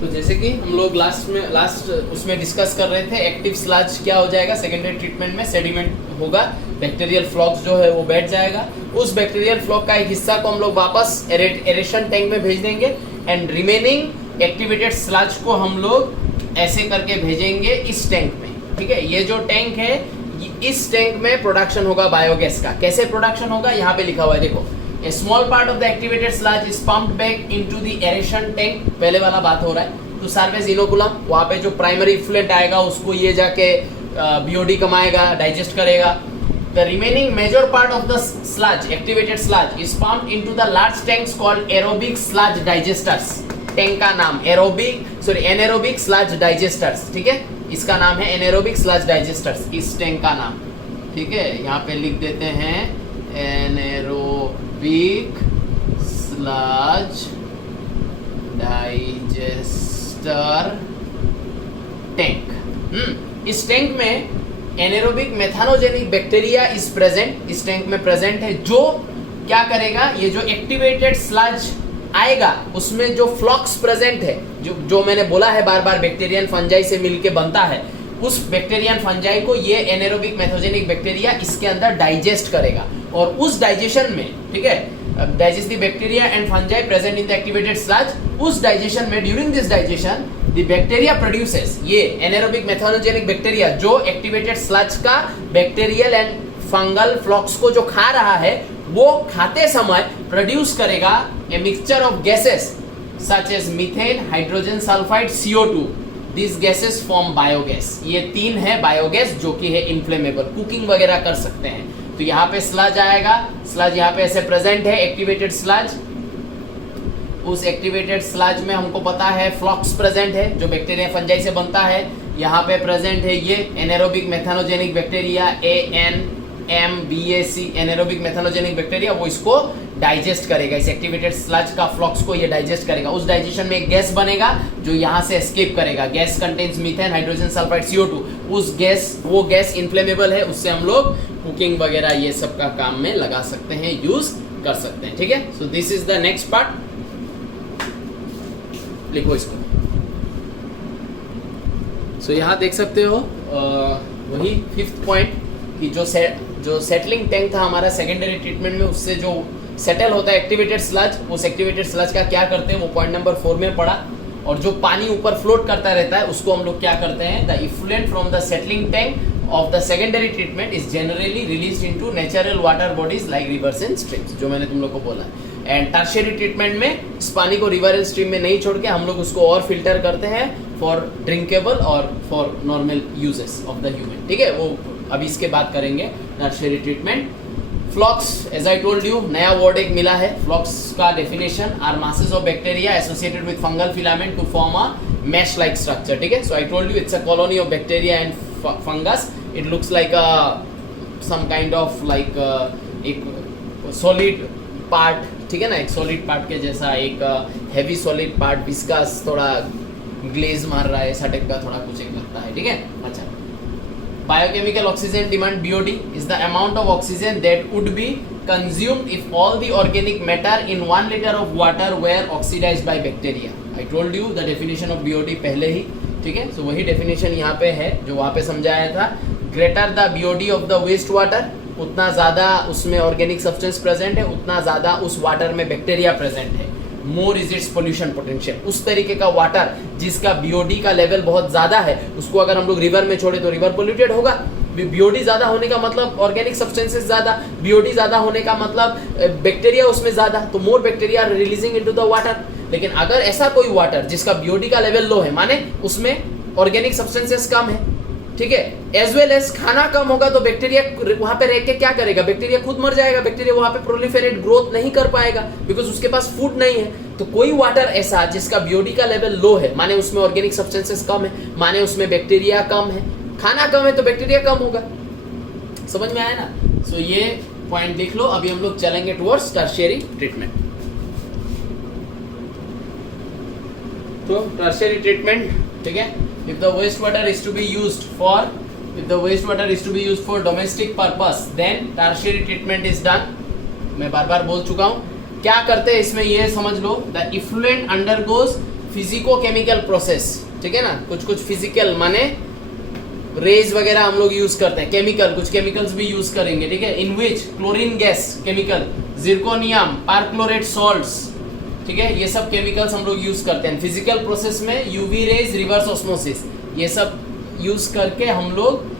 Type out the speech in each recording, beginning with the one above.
तो जैसे कि हम लोग लास्ट उसमें डिस्कस कर रहे थे, एक्टिव स्लज क्या हो जाएगा सेकेंडरी ट्रीटमेंट में, सेडिमेंट होगा, बैक्टीरियल फ्लॉक्स जो है वो बैठ जाएगा, उस बैक्टीरियल फ्लॉक का एक हिस्सा को हम लोग वापस एरेशन टैंक में भेज देंगे एंड रिमेनिंग एक्टिवेटेड स्लज को हम लोग ऐसे करके भेजेंगे इस टैंक में। ठीक है, ये जो टैंक है इस टैंक में प्रोडक्शन होगा बायोगैस का। कैसे प्रोडक्शन होगा यहाँ पे लिखा हुआ है, देखो, A small part of the activated sludge is pumped back into the aeration tank, पहले वाला बात हो रहा है, तो सर्फेस इनोकुलम, वहाँ पे जो प्राइमरी इफ्लुएंट आएगा उसको ये जाके बीओडी कमाएगा, डाइजेस्ट करेगा। The remaining major part of the sludge, activated sludge, is pumped into the large tanks called aerobic sludge digesters. Tank का नाम anaerobic sludge digesters, ठीक है, इसका नाम है anaerobic sludge digesters, इस टैंक का नाम। ठीक है, यहाँ पे लिख देते हैं anaerobic sludge digester tank। इस टैंक में anaerobic methanogenic bacteria is present, इस टैंक में प्रेजेंट है, जो क्या करेगा, ये जो एक्टिवेटेड स्लज आएगा उसमें जो फ्लॉक्स प्रेजेंट है, जो मैंने बोला है बार बार बैक्टीरियन फंजाई से मिलके बनता है, उस बैक्टीरियन फंजाई को ये एनेरोबिक मेथोजेनिक बैक्टीरिया इसके अंदर डाइजेस्ट करेगा। और उस डाइजेशन में, ठीक है, digest the bacteria and fungi present in the activated sludge, उस डाइजेशन में during this digestion the bacteria produces, ये एनेरोबिक मेथोजेनिक बैक्टीरिया जो एक्टिवेटेड स्लज का बैक्टीरियल एंड फंगल फ्लॉक्स को जो खा रहा है, वो खाते समय प्रोड्यूस करेगा a mixture of gases such as methane, hydrogen sulphide, CO2। This gases form biogas. ये तीन है बायोगैस जो कि है इन्फ्लेमेबल, कुकिंग वगैरह कर सकते हैं। तो यहाँ पे स्लज आएगा, स्लज यहाँ पे ऐसे प्रेजेंट है, एक्टिवेटेड स्लज। उस एक्टिवेटेड स्लज में हमको पता है फ्लॉक्स प्रेजेंट है जो बैक्टीरिया फंजाई से बनता है। यहाँ पे प्रेजेंट है ये anaerobic methanogenic bacteria ANMBAC, anaerobic methanogenic bacteria, वो इसको डाइजेस्ट करेगा, इस एक्टिवेटेड स्लज का फ्लॉक्स को ये डाइजेस्ट करेगा। उस डाइजेशन में एक गैस बनेगा जो यहाँ से एस्केप करेगा। Gas contains methane, hydrogen sulphide, CO2। उस गैस, वो गैस इन्फ्लेमेबल है, उससे हम लोग कुकिंग वगैरह ये सब का काम में लगा सकते हैं, यूज कर सकते हैं। ठीक है, so this is the next part, लिखो इसको। सो यहाँ देख सकते हो वही 5th पॉइंट कि जो सेटलिंग टैंक था हमारा सेकेंडरी ट्रीटमेंट में, उससे जो सेटल होता है एक्टिवेटेड स्लज, उस एक्टिवेटेड स्लज का क्या करते हैं वो पॉइंट नंबर 4 में पढ़ा। और जो पानी ऊपर फ्लोट करता रहता है उसको हम लोग क्या करते हैं, the effluent from the settling tank of the secondary treatment is generally released into natural water bodies like reverse and streams, जो मैंने तुम लोग को बोला। एंड टर्शियरी ट्रीटमेंट में इस पानी को रिवर एंड स्ट्रीम में नहीं छोड़ के हम लोग उसको और फिल्टर करते हैं फॉर ड्रिंकेबल और for normal uses of the human. ठीक है, वो अभी इसके बाद करेंगे tertiary treatment. Flocs, as I told you, नया वर्ड एक मिला है। फ्लॉक्स का definition are masses of bacteria associated with fungal filament to form a mesh like structure. ठीक है, so I told you it's a colony of bacteria and fungus. It looks like some kind of like एक solid part, ठीक है ना, एक solid part के जैसा, एक हैवी सॉलिड पार्ट, विस्कस, थोड़ा ग्लेज मार रहा है, ऐसा टाइप का थोड़ा कुछ एक लगता है। ठीक है, अच्छा। Biochemical oxygen demand BOD is the amount of oxygen that would be consumed if all the organic matter in 1 liter of water were oxidized by bacteria. I told you the definition of BOD पहले ही, ठीक है, so वही definition यहाँ पे है जो वहाँ पे समझाया था। Greater the BOD of the waste water, उतना ज़्यादा उसमें ऑर्गेनिक सब्सटेंस प्रेजेंट है, उतना ज़्यादा उस वाटर में बैक्टीरिया प्रेजेंट है। More is it's pollution potential. उस तरीके का वाटर जिसका बीओडी का लेवल बहुत ज्यादा है, उसको अगर हम लोग रिवर में छोड़े तो रिवर पोल्यूटेड होगा। बीओडी ज्यादा होने का मतलब ऑर्गेनिक सब्सटेंसेस ज्यादा, बीओडी ज्यादा होने का मतलब बैक्टीरिया उसमें ज्यादा, तो more bacteria releasing into the water. लेकिन अगर ऐसा कोई वाटर जिसका बीओडी का लेवल लो है, माने उसमें ऑर्गेनिक सब्सटेंसेस कम है, ठीक है, एज वेल एज खाना कम होगा, तो बैक्टीरिया वहां पे रह के क्या करेगा, बैक्टीरिया खुद मर जाएगा, बैक्टीरिया वहां पे प्रोलिफेरेट ग्रोथ नहीं कर पाएगा बिकॉज उसके पास फूड नहीं है। तो कोई वाटर ऐसा जिसका बीओडी का लेवल लो है, माने उसमें ऑर्गेनिक सब्सटेंसेस कम है, माने उसमें बैक्टीरिया कम है, खाना कम है तो बैक्टीरिया कम होगा। समझ में आया ना? सो ये पॉइंट देख लो। अभी हम लोग चलेंगे टुवर्ड्स टर्शियरी ट्रीटमेंट। तो टर्शियरी ट्रीटमेंट, ठीक है, if the wastewater is to be used for domestic purpose then tertiary treatment is done। मैं बार बार बोल चुका हूँ। क्या करते हैं इसमें ये समझ लो, the effluent undergoes physico chemical process, ठीक है ना, कुछ कुछ फिजिकल माने रेज वगैरह हम लोग यूज करते हैं, केमिकल कुछ केमिकल्स भी यूज करेंगे, ठीक है, in which chlorine gas chemical, zirconium, perchlorate salts, ठीक है, ये सब केमिकल्स हम लोग यूज करते हैं फिजिकल प्रोसेस में। यूवी रेज, रिवर्स ऑस्मोसिस, ये सब यूज करके हम लोग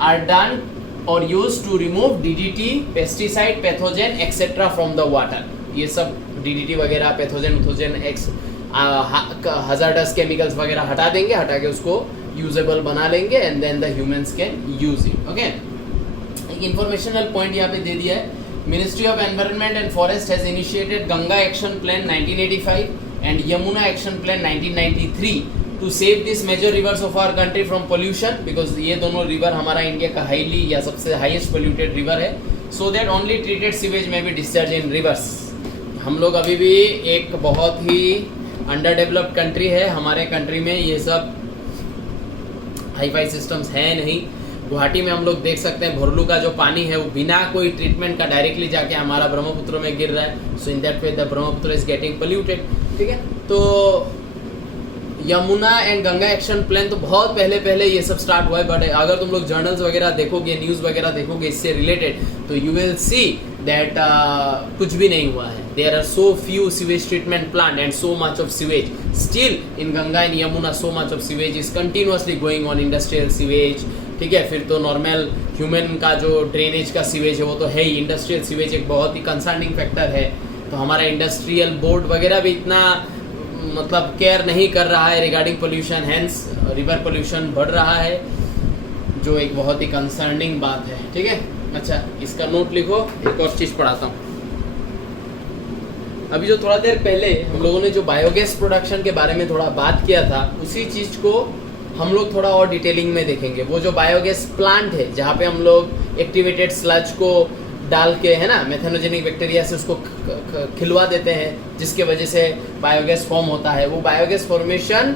आर डन और use to remove DDT, pesticide, pathogen etcetera from the water. ये सब डीडीटी वगैरह, पैथोजन पैथोजन हजार्डस केमिकल्स वगैरह हटा देंगे, हटा के उसको यूजेबल बना लेंगे and then the humans can use it. Okay, एक इंफॉर्मेशनल पॉइंट यहाँ पे दे दिया है। Ministry of environment and forest has initiated Ganga action plan 1985 and Yamuna action plan 1993 to save this major rivers of our country from pollution, because ये दोनों river हमारा India का हाईली या सबसे हाईएस्ट पोल्यूटेड रिवर है, so that only treated sewage में be discharge in reverse. हम लोग अभी भी एक बहुत ही अंडर डेवलप्ड कंट्री है, हमारे कंट्री में ये सब हाई फाई सिस्टम्स है नहीं। गुवाहाटी में हम लोग देख सकते हैं भोरलू का जो पानी है वो बिना कोई ट्रीटमेंट का डायरेक्टली जाके हमारा ब्रह्मपुत्र में गिर रहा है, so in that way the Brahmaputra is getting polluted, ठीक है। तो Yamuna and Ganga action plan तो बहुत पहले ये सब स्टार्ट हुआ है, बट अगर तुम लोग जर्नल्स वगैरह देखोगे, न्यूज़ वगैरह देखोगे इससे रिलेटेड, तो यू विल सी दैट कुछ भी नहीं हुआ है। There are so few sewage treatment plant and so much of sewage still in Ganga and Yamuna, so much of sewage is continuously going on, industrial sewage, ठीक है। फिर तो नॉर्मल ह्यूमन का जो ड्रेनेज का सीवेज है वो तो है ही, इंडस्ट्रियल सीवेज एक बहुत ही कंसर्निंग फैक्टर है। तो हमारा इंडस्ट्रियल बोर्ड वगैरह भी इतना मतलब केयर नहीं कर रहा है regarding pollution, hence river pollution बढ़ रहा है, जो एक बहुत ही कंसर्निंग बात है, ठीक है। अच्छा, इसका नोट लिखो, एक और चीज़ पढ़ाता हूँ। अभी जो थोड़ा देर पहले हम लोगों ने जो बायोगैस प्रोडक्शन के बारे में थोड़ा बात किया था, उसी चीज़ को हम लोग थोड़ा और डिटेलिंग में देखेंगे। वो जो बायोगैस प्लांट है जहाँ पे हम लोग एक्टिवेटेड स्लज को डाल के, है ना, मेथेनोजेनिक बैक्टीरिया से उसको खिलवा देते हैं, जिसके वजह से बायोगैस फॉर्म होता है, वो बायोगैस फॉर्मेशन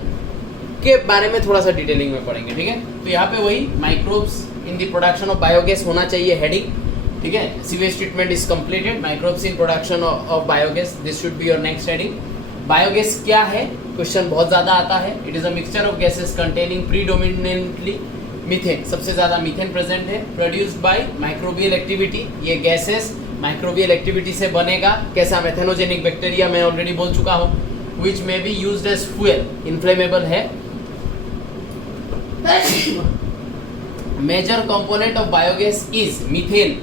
के बारे में थोड़ा सा डिटेलिंग में पढ़ेंगे, ठीक है। तो यहाँ पे वही microbes in the production of biogas होना चाहिए हेडिंग, ठीक है। Sewage treatment is completed, microbes in production of biogas, this should be your next heading. Biogas क्या है, क्वेश्चन बहुत ज़्यादा आता है। It is a mixture of gases containing predominantly methane, सबसे ज़्यादा मीथेन प्रेजेंट है, प्रोड्यूस्ड बाय माइक्रोबियल एक्टिविटी। ये गैसेस माइक्रोबियल एक्टिविटी से बनेगा, कैसा, मेथेनोजेनिक बैक्टीरिया, मैं ऑलरेडी बोल चुका हूँ, विच में be used as fuel, inflammable है। Major component of biogas is methane,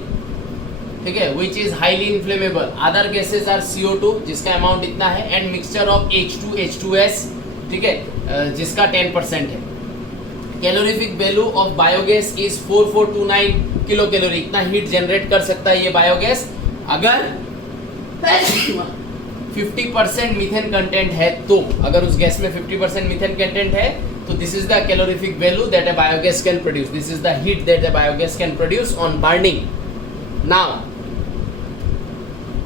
ठीक है, which is highly inflammable. Other gases are CO2 जिसका अमाउंट इतना है, and mixture of H2 H2S, ठीक है, जिसका 10% है। Calorific value of biogas is 4429 kilo calorie, इतना हीट जनरेट कर सकता है ये बायोगैस अगर 50% मीथेन कंटेंट है। तो अगर उस गैस में 50% मीथेन कंटेंट है तो this is the calorific value that a biogas can produce, this is the heat that a biogas can produce on burning. Now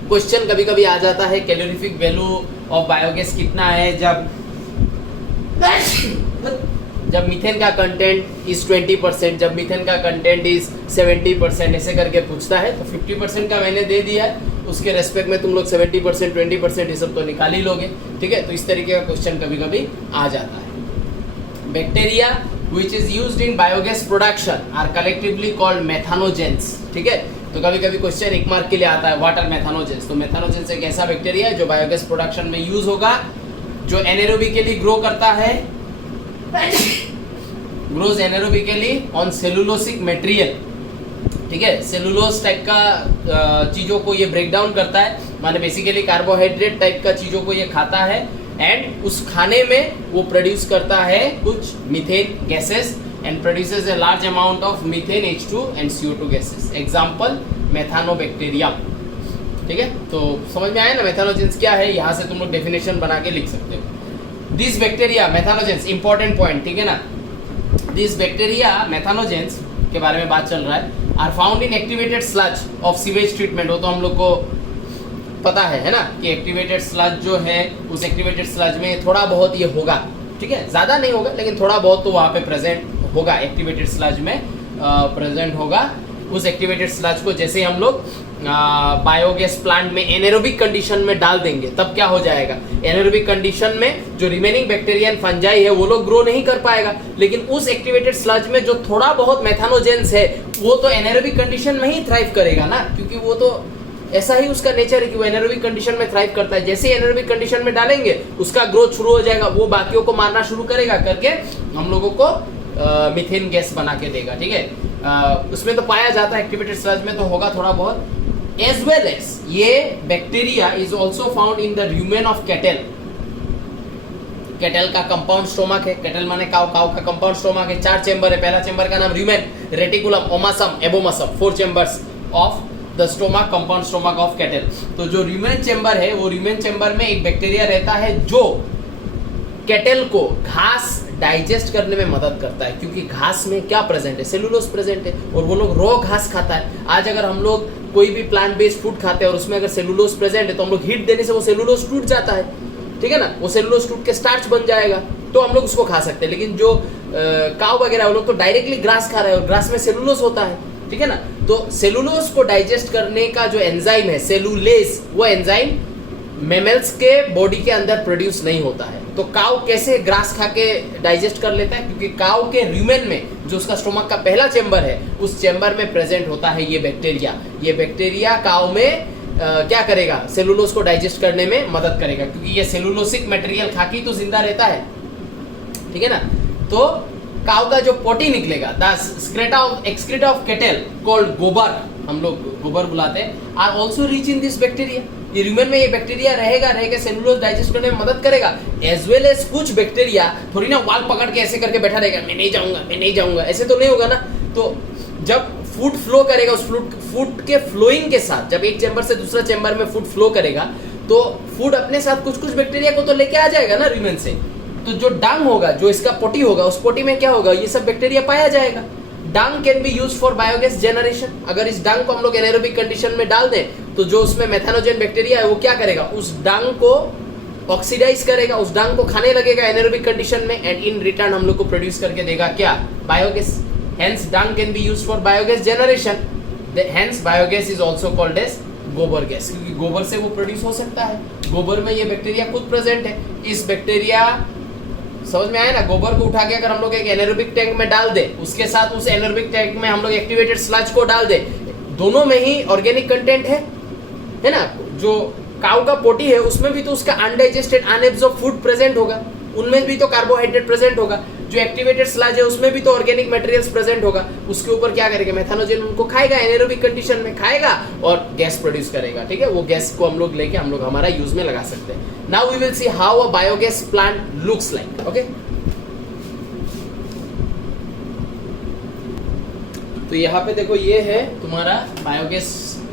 question कभी कभी आ जाता है कैलोरीफिक वैल्यू ऑफ बायोगैस कितना है, जब मीथेन का कंटेंट इज 20%, जब मीथेन का कंटेंट इज 70%, ऐसे करके पूछता है। तो 50% का मैंने दे दिया है, उसके रेस्पेक्ट में तुम लोग 70%, 20% ये सब तो निकाल ही लोगे, ठीक है। तो इस तरीके का क्वेश्चन कभी कभी आ जाता है। Bacteria which is used in biogas production are collectively called methanogens, ठीक है। तो कभी कभी क्वेश्चन 1 मार्क के लिए आता है, व्हाट आर मेथानोजेंस। तो मेथानोजेंस एक ऐसा बैक्टीरिया है जो बायोगैस प्रोडक्शन में यूज होगा, जो एनेरोबिकली ग्रो करता है, ग्रोज एनेरोबिकली ऑन सेलुलोसिक मटेरियल, ठीक है। सेलुलोज टाइप का चीज़ों को ये ब्रेक डाउन करता है, माने बेसिकली कार्बोहाइड्रेट टाइप का चीज़ों को ये खाता है, एंड उस खाने में वो प्रोड्यूस करता है कुछ methane gases and produces a large amount of methane, H2 and CO2 gases. Example methanobacterium, ठीक है। तो समझ में आया ना मेथानोजेंस क्या है, यहाँ से तुम लोग डेफिनेशन बना के लिख सकते हो। दिस बैक्टीरिया मेथानोजेंस, इंपॉर्टेंट पॉइंट, ठीक है ना। दिस बैक्टीरिया मेथानोजेंस के बारे में बात चल रहा है, are found in activated sludge of sewage treatment. वो तो हम लोग को पता है ना, कि एक्टिवेटेड स्लज जो है उस एक्टिवेटेड स्लज में थोड़ा बहुत ये होगा, ठीक है, ज़्यादा नहीं होगा लेकिन थोड़ा बहुत तो वहाँ पे प्रेजेंट होगा, एक्टिवेटेड स्लज में प्रेजेंट होगा। उस एक्टिवेटेड स्लज को जैसे हम लोग बायोगैस प्लांट में एनारोबिक कंडीशन में डाल देंगे, तब क्या हो जाएगा, एनारोबिक कंडीशन में जो रिमेनिंग बैक्टीरिया एंड फंजाई है वो लोग ग्रो नहीं कर पाएगा, लेकिन उस एक्टिवेटेड स्लज में जो थोड़ा बहुत मेथानोजेंस है वो तो एनारोबिक कंडीशन में ही थ्राइव करेगा ना, क्योंकि वो तो ऐसा ही उसका नेचर है कि वो एनारोबिक कंडीशन में थ्राइव करता है। जैसे ही एनारोबिक कंडीशन में डालेंगे उसका ग्रोथ शुरू हो जाएगा, वो बाकियों को मारना शुरू करेगा, करके हम लोगों को मीथेन गैस बना के देगा। ठीक है, उसमें तो पाया जाता है, एक्टिवेटेड स्लज में तो होगा थोड़ा बहुत। एज वेल एज ये bacteria is also found in the rumen of cattle. Cattle का कंपाउंड स्टोमक है, कैटल माने काउ, काउ का कंपाउंड स्टोमक है, 4 चेंबर है। पहला चेंबर का नाम rumen, reticulum, omasum, abomasum, 4 chambers of the stomach, compound stomach of cattle. तो जो र्यूमेन चेंबर है, वो र्यूमेन चेंबर में एक बैक्टीरिया रहता है जो कैटल को घास डाइजेस्ट करने में मदद करता है, क्योंकि घास में क्या प्रेजेंट है, सेलुलोज प्रेजेंट है, और वो लोग रॉ घास खाता है। आज अगर हम लोग कोई भी प्लांट बेस्ड फूड खाते हैं और उसमें अगर सेलुलोज प्रेजेंट है तो हम लोग हीट देने से वो सेलुलोज टूट जाता है, ठीक है ना, वो सेलुलोज टूट के स्टार्च बन जाएगा, तो हम लोग उसको खा सकते हैं। लेकिन जो काव वगैरह वो लोग तो डायरेक्टली ग्रास खा रहे हैं और ग्रास में सेलुलोज होता है, ठीक है ना। तो सेलुलोज को डाइजेस्ट करने का जो एंजाइम है सेलुलेज, वो एंजाइम मेमल्स के बॉडी के अंदर प्रोड्यूस नहीं होता है। तो काव कैसे ग्रास खा के डाइजेस्ट कर लेता है, क्योंकि काव के र्यूमेन में जो उसका स्टोमक का पहला चेंबर है, उस चेंबर में प्रेजेंट होता है ये बैक्टीरिया। ये बैक्टीरिया काव में क्या करेगा, सेलुलोज को डाइजेस्ट करने में मदद करेगा, क्योंकि ये सेलुलोसिक मटेरियल खा के तो जिंदा रहता है, ठीक है ना। तो काव का जो पोटी निकलेगा, the excreta of cattle called gobar, हम लोग गोबर बुलाते हैं, are also rich in this bacteria. ये र्यूमेन में ये बैक्टीरिया रहेगा सेलुलोज डाइजेस्ट करने में मदद करेगा। एज वेल एज कुछ बैक्टीरिया थोड़ी ना वाल पकड़ के ऐसे करके बैठा रहेगा, मैं नहीं जाऊंगा, ऐसे तो नहीं होगा ना। तो जब फूड फ्लो करेगा, उस फूड के फ्लोइंग के साथ, जब एक चैम्बर से दूसरा चैम्बर में फूड फ्लो करेगा, तो फूड अपने साथ कुछ कुछ बैक्टीरिया को तो लेके आ जाएगा ना र्यूमेन से। तो जो डंग होगा, जो इसका पोटी होगा, उस पोटी में क्या होगा, ये सब बैक्टीरिया पाया जाएगा। Dung can be use for biogas generation. अगर इस डंग को हम लोग एनारोबिक कंडीशन में डाल दें, तो जो उसमें मेथानोजेन बैक्टीरिया है वो क्या करेगा, उस डंग को ऑक्सीडाइज करेगा, उस डंग को खाने लगेगा एनारोबिक कंडीशन में, एंड इन रिटर्न हम लोग को प्रोड्यूस करके देगा क्या, biogas. Hence dung can be use for biogas generation. Hence biogas is also called as gobar gas, क्योंकि गोबर से वो प्रोड्यूस हो सकता है। गोबर में ये बैक्टीरिया खुद प्रेजेंट है। इस बैक्टीरिया, समझ में आया ना, गोबर को उठा के अगर हम लोग एक एनारोबिक टैंक में डाल दे, उसके साथ उस एनारोबिक टैंक में हम लोग एक्टिवेटेड स्लज को डाल दे, दोनों में ही ऑर्गेनिक कंटेंट है ना। जो काऊ का पोटी है उसमें भी तो उसका अनडाइजेस्टेड अनएब्सॉर्ब फूड प्रेजेंट होगा, उनमें भी तो कार्बोहाइड्रेट प्रेजेंट होगा। जो एक्टिवेटेड स्लज है उसमें भी तो ऑर्गेनिक मटेरियल्स प्रेजेंट होगा। उसके ऊपर क्या करेगा, मेथानोजेन उनको खाएगा, एनारोबिक कंडीशन में खाएगा और गैस प्रोड्यूस करेगा, ठीक है। वो गैस को हम लोग लेके हम लोग हमारा यूज में लगा सकते हैं। Now we will see how a biogas plant looks like, okay. तो यहाँ पे देखो, ये है तुम्हारा बायोगैस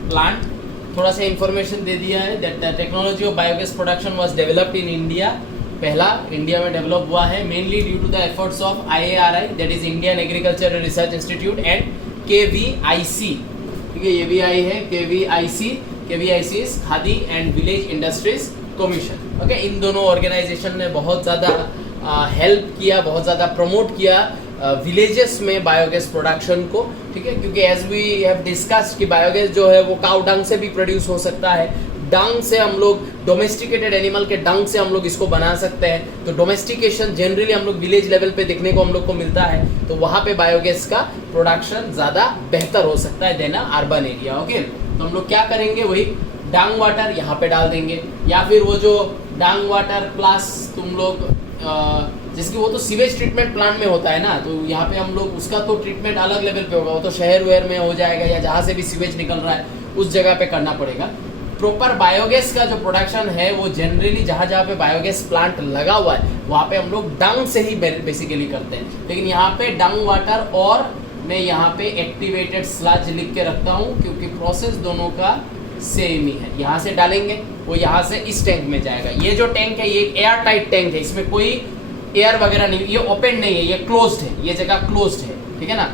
प्लांट। थोड़ा सा इंफॉर्मेशन दे दिया है that the technology of biogas production was developed in India. पहला इंडिया में डेवलप हुआ है mainly due to the efforts of IARI, that is Indian agriculture research institute, and KVIC, ठीक है, ये भी आई है KVIC is Khadi and village industries commission, okay. इन दोनों ऑर्गेनाइजेशन ने बहुत ज़्यादा हेल्प किया, बहुत ज़्यादा प्रमोट किया विलेजेस में बायोगैस प्रोडक्शन को, ठीक है, क्योंकि एज वी हैव डिस्कस्ड कि बायोगैस जो है वो काउ डंग से भी प्रोड्यूस हो सकता है। डंग से हम लोग, डोमेस्टिकेटेड एनिमल के डंग से हम लोग इसको बना सकते हैं। तो डोमेस्टिकेशन जनरली हम लोग विलेज लेवल पे देखने को हम लोग को मिलता है, तो वहाँ पे बायोगैस का प्रोडक्शन ज़्यादा बेहतर हो सकता है देन अर्बन एरिया, ओके। तो हम लोग क्या करेंगे, वही डंग वाटर यहाँ पे डाल देंगे, या फिर वो जो डंग वाटर प्लस तुम लोग जिसकी वो तो सीवेज ट्रीटमेंट प्लांट में होता है ना, तो यहाँ पे हम लोग उसका तो ट्रीटमेंट अलग लेवल पे होगा, वो तो शहर वहर में हो जाएगा, या जहाँ से भी सीवेज निकल रहा है उस जगह पे करना पड़ेगा। प्रॉपर बायोगैस का जो प्रोडक्शन है वो जनरली जहाँ जहाँ पे बायोगैस प्लांट लगा हुआ है वहाँ पे हम लोग डंग से ही बेसिकली करते हैं। लेकिन यहाँ पे डंग वाटर और मैं यहाँ पे एक्टिवेटेड स्लज लिख के रखता हूँ, क्योंकि प्रोसेस दोनों का सेम ही है। यहाँ से डालेंगे, वो यहाँ से इस टैंक में जाएगा। ये जो टैंक है ये एक एयर टाइट टैंक है, इसमें कोई एयर वगैरह नहीं, ये ओपन नहीं है, ये क्लोज्ड है, ये जगह क्लोज्ड है, ठीक है ना।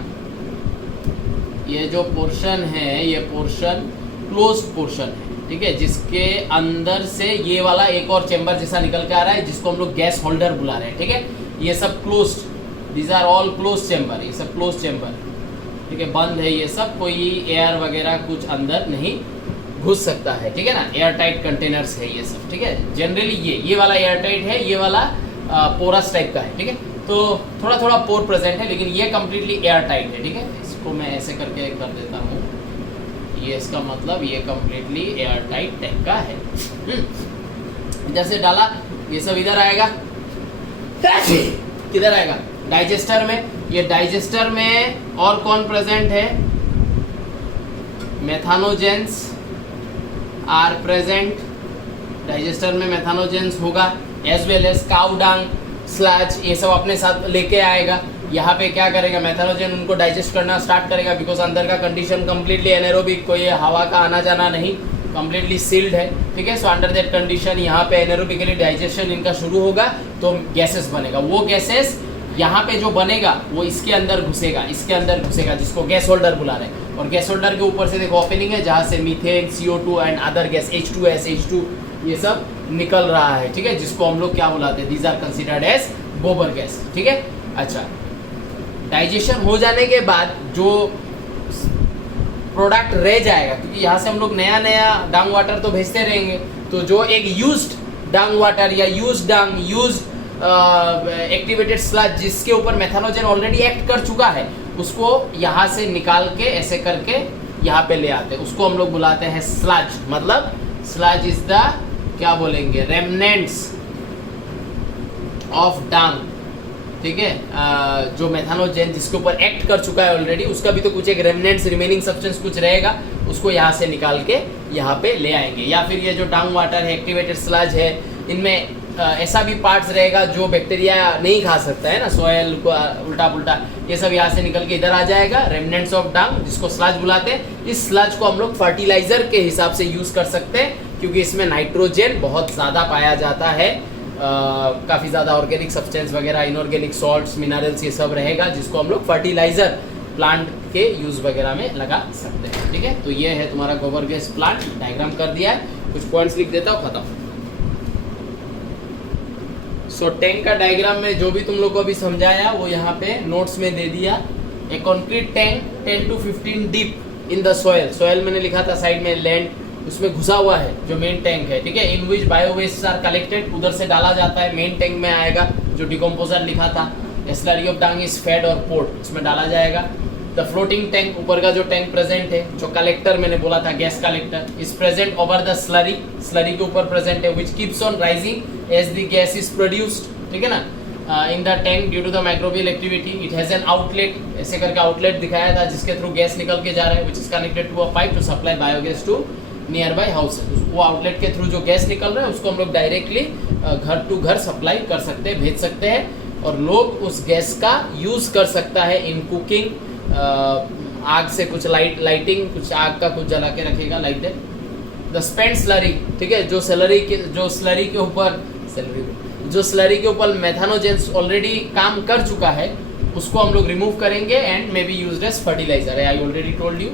ये जो पोर्शन है ये पोर्शन क्लोज्ड पोर्शन है, ठीक है, जिसके अंदर से ये वाला एक और चेंबर जैसा निकल के आ रहा है, जिसको हम लोग गैस होल्डर बुला रहे हैं, ठीक है। ये सब closed, these are all close chamber, ये सब क्लोज चेंबर, ठीक है, बंद है ये सब, कोई एयर वगैरह कुछ अंदर नहीं घुस सकता है, ठीक है ना। एयर टाइट कंटेनर्स है ये सब, ठीक है। जनरली ये वाला एयर टाइट है, ये वाला पोरस टाइप का है, ठीक है। तो थोड़ा थोड़ा पोर प्रेजेंट है, लेकिन ये कम्प्लीटली एयर टाइट है, ठीक है। इसको मैं ऐसे करके कर देता हूँ, ये इसका मतलब ये कम्प्लीटली एयर टाइट टाइप का है। इधर से डाला, ये सब इधर आएगा, किधर आएगा, डाइजेस्टर में। ये डाइजेस्टर में और कौन प्रेजेंट है, मेथानोजेंस आर प्रेजेंट। डाइजेस्टर में मेथानोजेंस होगा, as well as cow dung, sludge, ये सब अपने साथ लेके आएगा। यहाँ पे क्या करेगा, मेथानोजेन उनको डाइजेस्ट करना स्टार्ट करेगा, बिकॉज अंदर का कंडीशन कम्प्लीटली एनारोबिक, कोई हवा का आना जाना नहीं, कम्प्लीटली सील्ड है, ठीक है। सो अंडर दैट कंडीशन यहाँ पे एनारोबिकली डाइजेशन इनका शुरू होगा, तो गैसेस बनेगा। वो गैसेस यहाँ पे जो बनेगा वो इसके अंदर घुसेगा, इसके अंदर घुसेगा, जिसको गैस होल्डर बुला रहे हैं। और गैस होल्डर के ऊपर से देखो ओपनिंग है, जहाँ से methane, CO2 and other gas H2S, H2 ये सब निकल रहा है, ठीक है, जिसको हम लोग क्या बुलाते हैं, these are considered as gobar gas, ठीक है। अच्छा, डाइजेशन हो जाने के बाद जो प्रोडक्ट रह जाएगा, क्योंकि यहाँ से हम लोग नया नया डंग वाटर तो भेजते रहेंगे, तो जो एक यूज्ड डंग वाटर या यूज्ड डंग, यूज्ड एक्टिवेटेड स्लज जिसके ऊपर मेथानोजेन ऑलरेडी एक्ट कर चुका है, उसको यहाँ से निकाल के ऐसे करके यहाँ पे ले आते हैं, उसको हम लोग बुलाते हैं स्लज। मतलब स्लज इज द क्या बोलेंगे, रेमनेंट्स ऑफ डंग, ठीक है। जो मेथानोजेन जिसके ऊपर एक्ट कर चुका है ऑलरेडी, उसका भी तो कुछ एक रेमनेंट्स, रिमेनिंग सब्सटेंस कुछ रहेगा, उसको यहाँ से निकाल के यहाँ पे ले आएंगे। या फिर ये जो डंग वाटर है, एक्टिवेटेड स्लज है, इनमें ऐसा भी पार्ट्स रहेगा जो बैक्टीरिया नहीं खा सकता है ना, सॉयल को उल्टा पुल्टा, ये सब यहाँ से निकल के इधर आ जाएगा, रेमनेंट्स ऑफ डंग, जिसको स्लज बुलाते हैं। इस स्लज को हम लोग फर्टिलाइजर के हिसाब से यूज कर सकते हैं, क्योंकि इसमें नाइट्रोजन बहुत ज़्यादा पाया जाता है, काफ़ी ज़्यादा ऑर्गेनिक सब्सटेंस वगैरह, इनऑर्गेनिक सॉल्ट्स, मिनरल्स, ये सब रहेगा, जिसको हम लोग फर्टिलाइजर प्लांट के यूज़ वगैरह में लगा सकते हैं, ठीक है। तो ये है तुम्हारा गोबर गैस प्लांट, डायग्राम कर दिया है, कुछ पॉइंट्स लिख देता हूँ, खत्म। सो टैंक का डायग्राम में जो भी तुम लोग को अभी समझाया वो यहाँ पे नोट्स में दे दिया। A concrete tank 10 to 15 deep in the soil, soil मैंने लिखा था साइड में, लैंड उसमें घुसा हुआ है जो मेन टैंक है, ठीक है। In which bio waste are collected, उधर से डाला जाता है, मेन टैंक में आएगा, जो डिकम्पोजर लिखा था। Slurry of Dang is fed और पोर्ड, इसमें डाला जाएगा। द फ्लोटिंग टैंक, ऊपर का जो टैंक प्रेजेंट है, जो कलेक्टर मैंने बोला था, gas collector, is present over the slurry, slurry के ऊपर प्रेजेंट है, which keeps on rising as the gas is produced, ठीक है ना, in the tank due to the microbial activity. It has an outlet, ऐसे करके आउटलेट दिखाया था, जिसके थ्रू गैस निकल के जा रहा है, which is connected to a pipe to supply biogas to nearby house. वो आउटलेट के थ्रू जो गैस निकल रहा है उसको हम लोग डायरेक्टली घर टू घर सप्लाई कर सकते हैं, भेज सकते हैं, और लोग उस गैस का यूज कर सकता है इन कुकिंग, आग से कुछ लाइटिंग, कुछ आग का कुछ जला के रखेगा like that. The spent slurry, ठीक है, जो स्लरी के ऊपर मेथानोजेंस ऑलरेडी काम कर चुका है, उसको हम लोग रिमूव करेंगे and may be used as fertiliser. I already told you.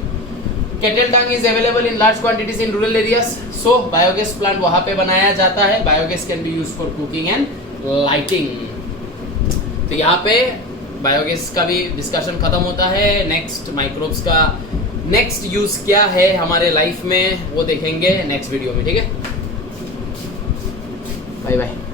Cattle dung is available in large quantities in rural areas, so biogas plant वहाँ पे बनाया जाता है। Biogas can be use for cooking and lighting. तो यहाँ पे biogas का भी डिस्कशन खत्म होता है। नेक्स्ट माइक्रोब्स का नेक्स्ट यूज क्या है हमारे लाइफ में, वो देखेंगे नेक्स्ट वीडियो में, ठीक है। Bye bye.